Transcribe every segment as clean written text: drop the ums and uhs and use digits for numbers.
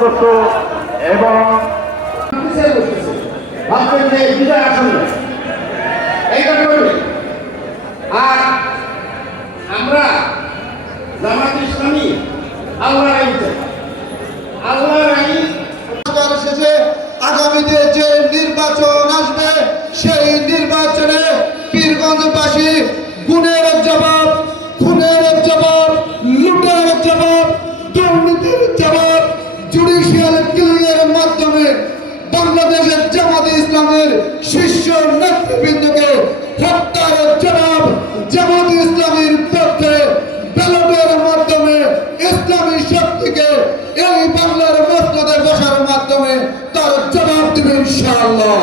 সদস্য এবং ভাবছেন যে বিজয় আসন্ন এইটা করবে। আর আমরা জামাত ইসলামী আল্লাহর আইন চাই, আল্লাহর আইন শেষে আগামীতে যে নির্বাচন আসবে সেই নির্বাচনে পীরগঞ্জবাসী গুণের জবাব, খুনের জবাব, লুটের জবাব, দুর্নীতির জবাব, জুডিশিয়াল কিলিংয়ের মাধ্যমে বাংলাদেশের জামাত ইসলামের শীর্ষ নেতৃবৃন্দকে হত্যার জবাব জামাত ইসলামীর পক্ষে ব্যালটের মাধ্যমে ইসলামী শক্তিকে এই বাংলার মসজিদে বসার মাধ্যমে তার জবাব দেবে ইনশাআল্লাহ।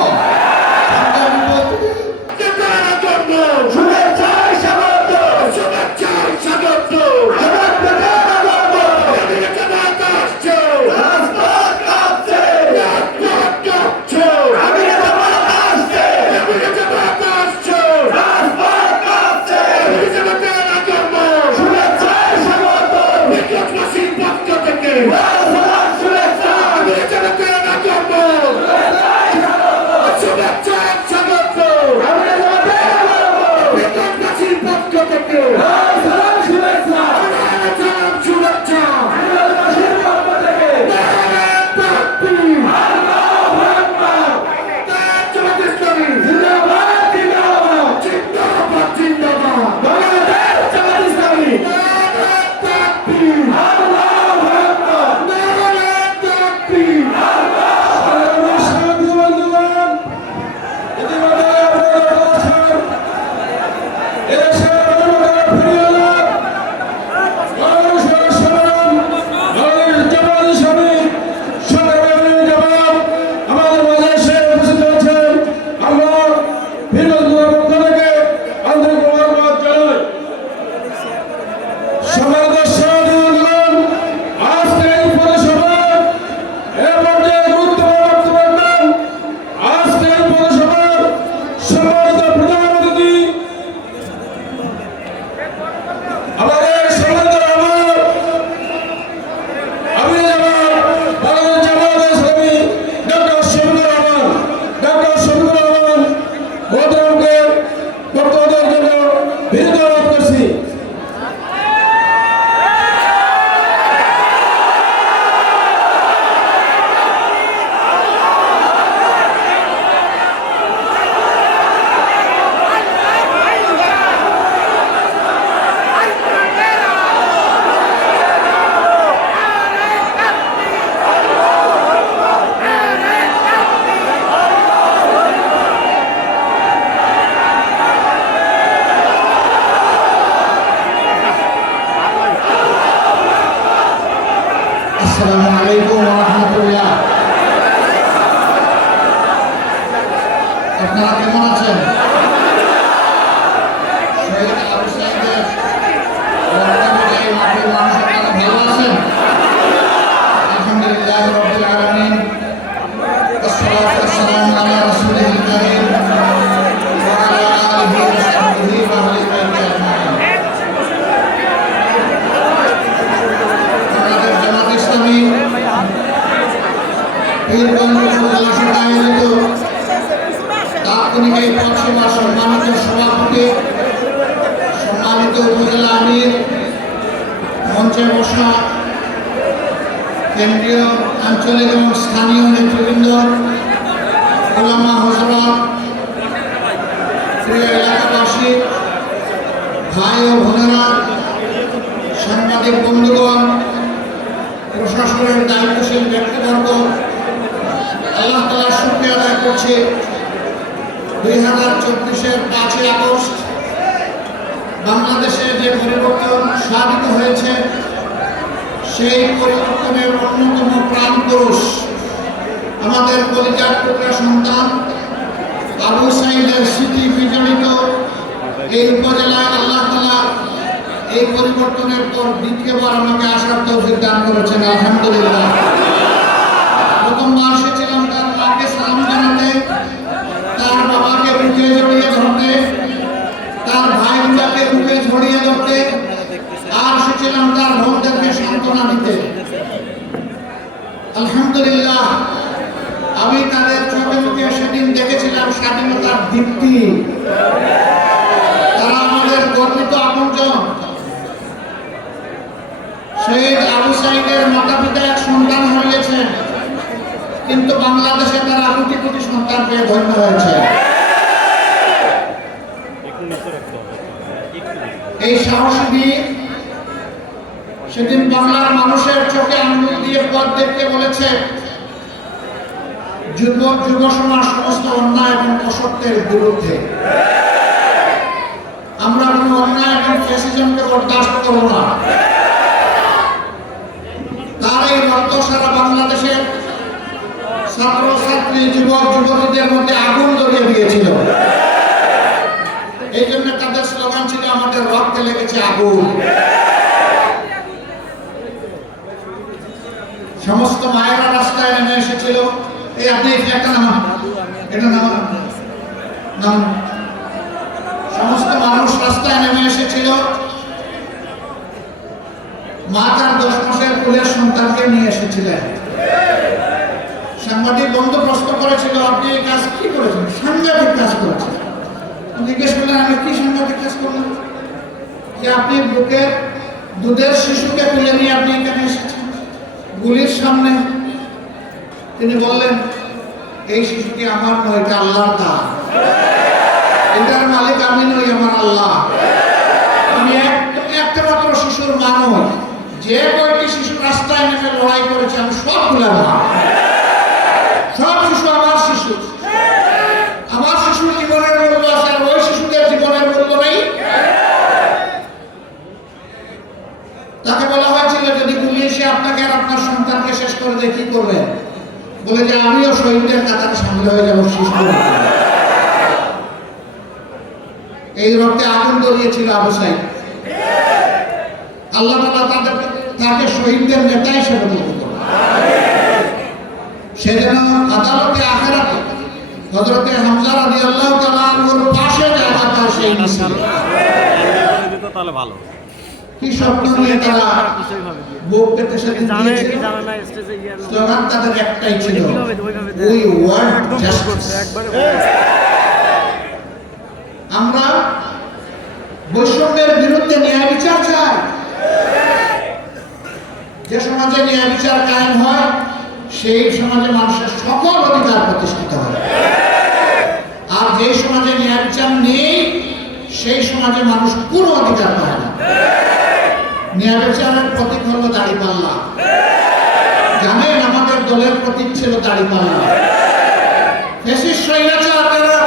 আসসালামু আলাইকুম ওয়া রাহমাতুল্লাহ। আপনারা কেমন আছেন? শহীদ আবু সাঈদের রক্তময় মাটির মানুষ আপনারা ভালো আছেন? আলহামদুলিল্লাহ রাব্বিল আলামিন। আসসালাতু ওয়াসসালামু আলা রাসূলিল কারীম ওয়া আলা আলিহি ওয়া সাহবিহি ওয়া আহলি বাইতি আজমাইন। আমাদের জামাত ইসলামী পীরগঞ্জ উপজেলা শাখা আয়োজিত তাৎক্ষণিক এই পথসভার সম্মানিত সভাপতি, সম্মানিত উপজেলা আমির, মঞ্চে বসা কেন্দ্রীয়, আঞ্চলিক এবং স্থানীয় নেতৃবৃন্দ, ওলামা হযরত, প্রিয় এলাকাবাসী, ভাই ও বোনেরা, সাংবাদিক বন্ধুগণ, প্রশাসনের দায়িত্বশীল ব্যক্তিবর্গ, আল্লাহ তাআলার শুকরিয়া আদায় করছি 2024-এর 5ই আগস্ট বাংলাদেশে যে পরিবর্তন সাধিত হয়েছে সেই পরিবর্তনের অন্যতম প্রাণপুরুষ আমাদের কলিজার টুকরা সন্তান আবু সাঈদের স্মৃতি বিজড়িত এই উপজেলায় আল্লাহ তাআলা এই পরিবর্তনের পর দ্বিতীয়বার আমাকে আসার তৌফিক দান করেছেন, আলহামদুলিল্লাহ। প্রথমবার এসেছিলাম তার মাকে সালাম জানাতে, তার বাবাকে বুকে জড়িয়ে ধরতে, তার ভাই বোনকে বুকে জড়িয়ে ধরতে, আর এসেছিলাম তার বোনদেরকে সান্ত্বনা দিতে। আলহামদুলিল্লাহ, আমি তাদের চোখে মুখে সেদিন দেখেছিলাম স্বাধীনতার দীপ্তি। তারা আমাদের গর্বিত আপনজন। শহীদ আবু সাঈদের মাতা পিতা এক সন্তান হারিয়েছেন, কিন্তু বাংলাদেশে তারা কোটি কোটি সন্তান পেয়ে ধন্য হয়েছে। এই সাহসী বীর সেদিন বাংলার মানুষের চোখে আঙুল দিয়ে পথ দেখতে বলেছে, যুব সমাজ সমস্ত অন্যায় এবং অসত্যের বিরুদ্ধে। আমরা কোনো অন্যায় এবং ফ্যাসিজমকে বরদাস্ত করব না। তার এই রক্ত সারা বাংলাদেশের ছাত্রছাত্রী যুবক যুবতীদের মধ্যে আগুন ধরিয়ে দিয়েছিল। এই জন্য তাদের স্লোগান ছিল, আমাদের রক্তে লেগেছে আগুন। সমস্ত মায়েরা রাস্তায় নেমে এসেছিল। এই আপনি একটা নামান, এটা নামান। সমস্ত মানুষ রাস্তায় নেমে এসেছিল। মা তার 10 মাসের কোলের সন্তানকে নিয়ে এসেছিলেন। সাংবাদিক বন্ধু প্রশ্ন করেছিল, আপনি এই কাজ কি করেছেন? সাংঘাতিক কাজ করেছেন। জিজ্ঞেস করলেন, আমি কি সাংঘাতিক কাজ করলাম যে আপনি বুকের দুধের শিশুকে তুলে নিয়ে আপনি এখানে এসেছেন গুলির সামনে? তিনি বললেন, এই শিশুটি আমার নয়, এটা আল্লাহর দান। এটার মালিক আমি নই, আমার আল্লাহ। আমি একটা মাত্র শিশুর মা নই। যে কয়টি শিশু রাস্তায় নেমে লড়াই করেছে, আমি সবগুলোর মা। সব শিশু আমার শিশু। আমার শিশুর জীবনের মূল্য আছে, আর ওই শিশুদের জীবনের মূল্য নেই। তাকে বলা হয়েছিল, যদি গুলি এসে আপনাকে আর আপনার সন্তানকে শেষ করে দিয়ে কি করবেন? বলে যে আমিও শহীদদের কাতারে সামিল হয়ে যাবো। শিশু এই রক্তে আগুন ধরিয়েছিল আবু সাঈদ। আল্লাহ তাআলা তাকে শহীদদের নেতা হিসেবে কবুল করুন। সে যেন আদালতে আখিরাতে হযরতে হামজা রাদিয়াল্লাহু তাআলা আনহুর পাশে জায়গা পায়। সেই তাহলে ভালো কি স্বপ্ন নিয়ে তারা বুক পেতে সেদিন দিয়েছিল। স্লোগান তাদের একটাই ছিল, উই ওয়ান্ট জাস্টিস। আমরা বৈষম্যের বিরুদ্ধে ন্যায় বিচার চাই। যে সমাজে ন্যায় বিচার কায়েম হয়, সেই সমাজে মানুষের সকল অধিকার প্রতিষ্ঠিত হয়। আর যে সমাজে ন্যায় বিচার নেই, সেই সমাজে মানুষ কোনো অধিকার পায় না। ন্যায় বিচারের প্রতীক হলো দাড়িপাল্লা। জানেন, আমাদের দলের প্রতীক ছিল দাড়িপাল্লা। ফ্যাসিস্ট স্বৈরাচাররা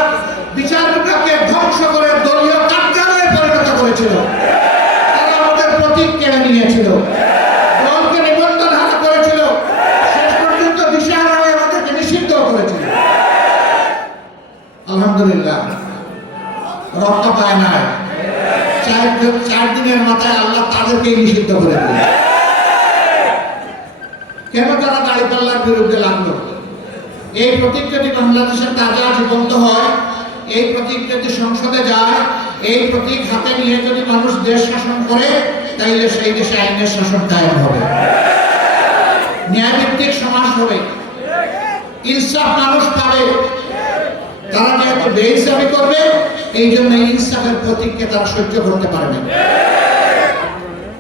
বিচার বিভাগকে ধ্বংস করে দলীয় কার্যালয়ে পরিণত করেছিল। তারা আমাদের প্রতীক কেড়ে নিয়েছিল, দলকে নিবন্ধন হারা করেছিল, শেষ পর্যন্ত দিশাহারা হয়ে আমাদেরকে নিষিদ্ধ করেছিল। আলহামদুলিল্লাহ, রক্ত পায় নাই। 4 দিনের মাথায় আল্লাহ তাদেরকেই নিষিদ্ধ করে দিল। কেন তারা দাড়িপাল্লার বিরুদ্ধে লাগলো? এই প্রতীক যদি বাংলাদেশের তাজা জীবন্ত হয়, এই প্রতীক যদি সংসদে যায়, এই প্রতীক হাতে নিয়ে যদি মানুষ দেশ শাসন করে, তাইলে সেই দেশে আইনের শাসন কায়েম হবে, ন্যায়ভিত্তিক সমাজ হবে, ইনসাফ মানুষ পাবে। তারা যেহেতু বেইনসাফি করবে, এই জন্য ইনসাফের প্রতীককে তারা সহ্য করতে পারবে।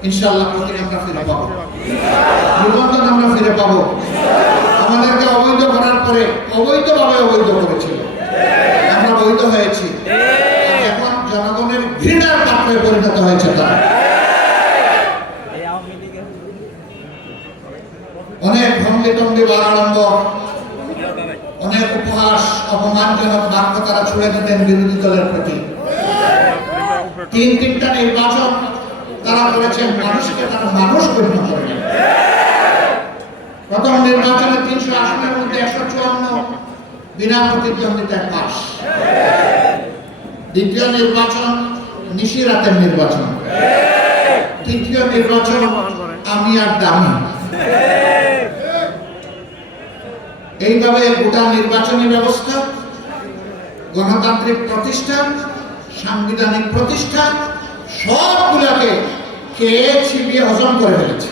ইনশাআল্লাহ প্রতীক আমরা ফিরে পাবো, নিবন্ধন আমরা ফিরে পাবো। আমাদেরকে অবৈধ করার পরে অবৈধভাবে অবৈধ করেছিল, আমরা বৈধ হয়েছি। এখন জনগণের ঘৃণার পাত্রে পরিণত হয়েছে তারা। অনেক ভঙ্গিটঙ্গি বাড়াড়ম্বর, অনেক উপহাস, অপমানজনক বাক্য তারা ছুড়ে দিতেন বিরোধী দলের প্রতি। 3টা নির্বাচন তারা করেছেন, মানুষকে তারা মানুষ পরিণত করেন। প্রথম নির্বাচনে 300 আসনের মধ্যে 154 বিনা প্রতিদ্বন্দ্বিতায় পাস। দ্বিতীয় নির্বাচন নিশিরাতের নির্বাচন। তৃতীয় নির্বাচন আমি আর দামি। এইভাবে গোটা নির্বাচনী ব্যবস্থা, গণতান্ত্রিক প্রতিষ্ঠান, সাংবিধানিক প্রতিষ্ঠান সবগুলোকে খেয়ে ছিপিয়ে হজম করে ফেলেছে।